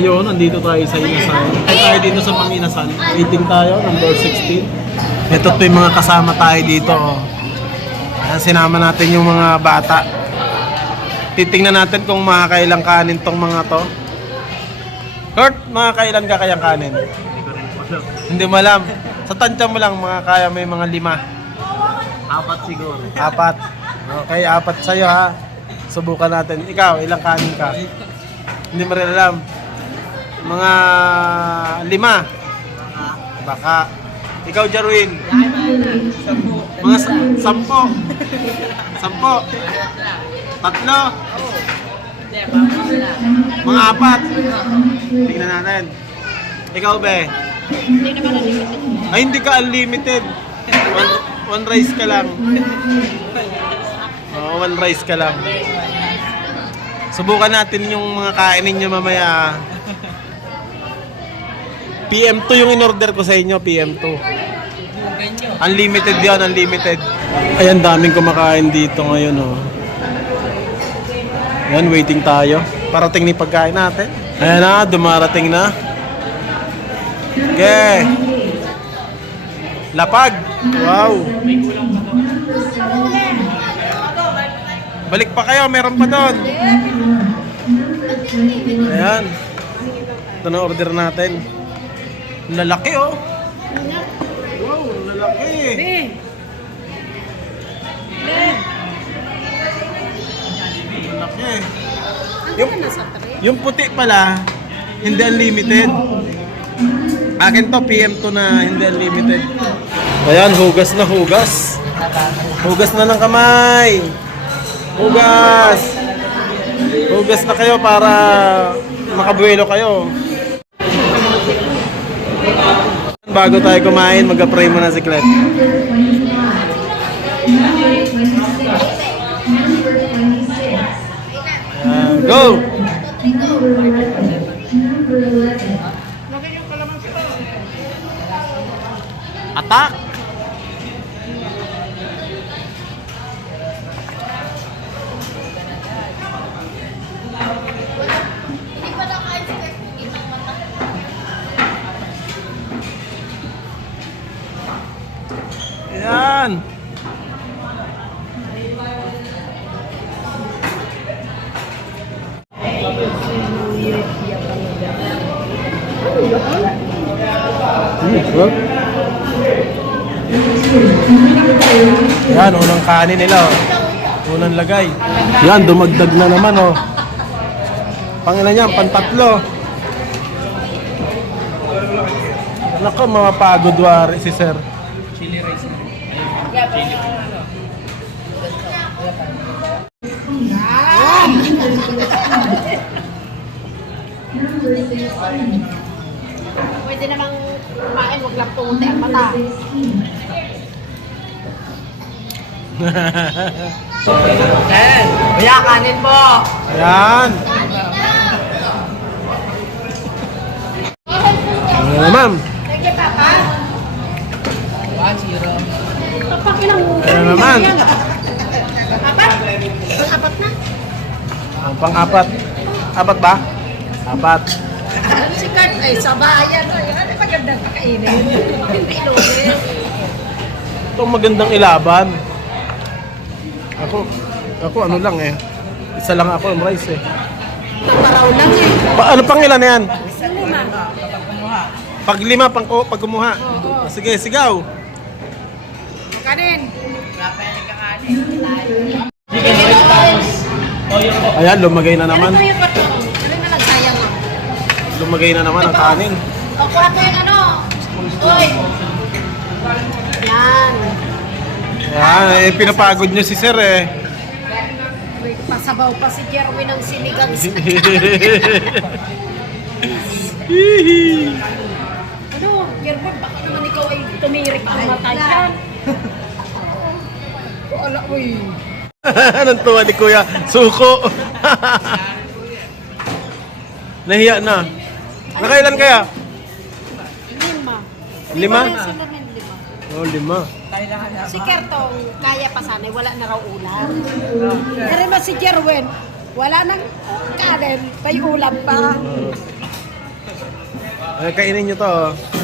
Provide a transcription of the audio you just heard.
Ayun, nandito tayo sa Inasal. Tayo dito sa Pang-Inasal. Waiting tayo, number 16. Ito to yung mga kasama tayo dito. Oh. Ayan, sinama natin yung mga bata. Titingnan natin kung makakailang kanin tong mga to. Kurt, makakailan ka kayang kanin? Hindi mo alam. Sa tansya mo lang, makakaya may mga 5. 4 siguro. 4. Okay, 4 sa'yo ha. Subukan natin. Ikaw, ilang kanin ka? Hindi mo rin alam. Mga 5. Baka. Ikaw, Jarwin. Mga 10. 10. 3. Mga 4. Tingnan natin. Ikaw, Be. Hindi naman unlimited. Ay, hindi ka unlimited. One rice ka lang. Oo, one rice ka lang. Subukan natin yung mga kainin nyo mamaya. PM2 yung in-order ko sa inyo, PM2. Unlimited yun, unlimited. Ayan, daming kumakain dito ngayon, oh. Ayan, waiting tayo. Parating ni pagkain natin. Ayan na, dumarating na. Okay. Lapag. Wow. Balik pa kayo, meron pa doon. Ayan. Ito na order natin. Lalaki oh. Wow, lalaki. Lalaki. Yung puti pala, hindi unlimited. Akin to, PM2 na hindi unlimited. Ayan, hugas na hugas. Hugas na ng kamay. Hugas. Hugas na kayo para makabuelo kayo. Bago tayo kumain, mag-pray muna si Clet. Go! Attack! Ayan! Yan, unang kanin nila oh. Unang lagay. Yan, dumagdag na naman oh. Pangilan yan, pantatlo. Nako, mapapagod wari si sir. Chili rice. Pwede namang kumain, huwag lang pumunti ang mata. Kuya, kanin po. Ayan. Ma'am. Thank you, Papa. 1-0. Papakilang Ayan naman. Apat? Pang-apat na? Pang-4. 4 ba? 4. Si Kurt ay sabayan. Ano magandang kakainin? Hindi inulit. Itong magandang ilaban. Ako ano lang eh. Isa lang ako ng rice eh. Paraw lang eh. Ano pang ilan na yan? Isa lima. Pag 5, pag kumuha. Sige, sigaw. Kanin. Ayan, lumagay na naman. Ano yung pato? Ano na lang sayang mo? Lumagay na naman ang kanin. O, kuha ko yung ano. Uy. Yan. Ayan, eh, pinapagod nyo si sir eh. May pasabaw pa si Jerwin ng sinigang. Ano, Jerwin, baka naman ikaw ay tumirik ang mata dyan. Wala, uy. Anong tuwa ni Kuya? Suko. Nahiya na. Nakailan kaya? 5. 5? Sila ng 5. Oh, 5. Si Kertong, kaya pa sana, wala na raw ulam. Pero naman si Jerwin, wala nang kanin, may ulam pa. Ay, kainin nyo to. Oh.